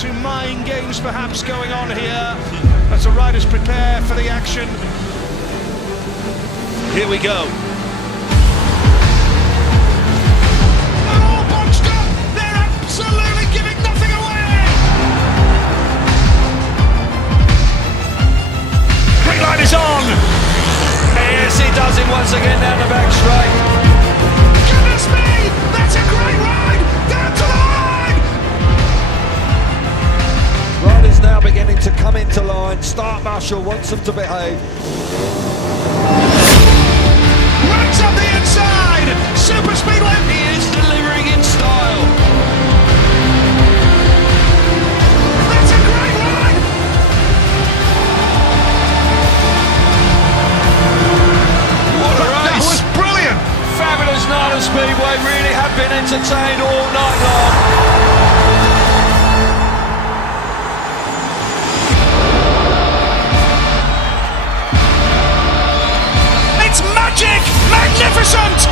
to mind games perhaps going on here as the riders prepare for the action. Here we go. They're all bunched up. They're absolutely giving nothing away. Green light is on. Yes, he does it once again down the back straight. Goodness me, that's a great ride down to the line. Riders now beginning to come into line. Start Marshall wants them to behave. Runs up the inside. Super Speedway. He is delivering in style. That's a great ride. What a That race! was brilliant. Fabulous night of Speedway. Really have been entertained all night long. It's magic. Magnificent.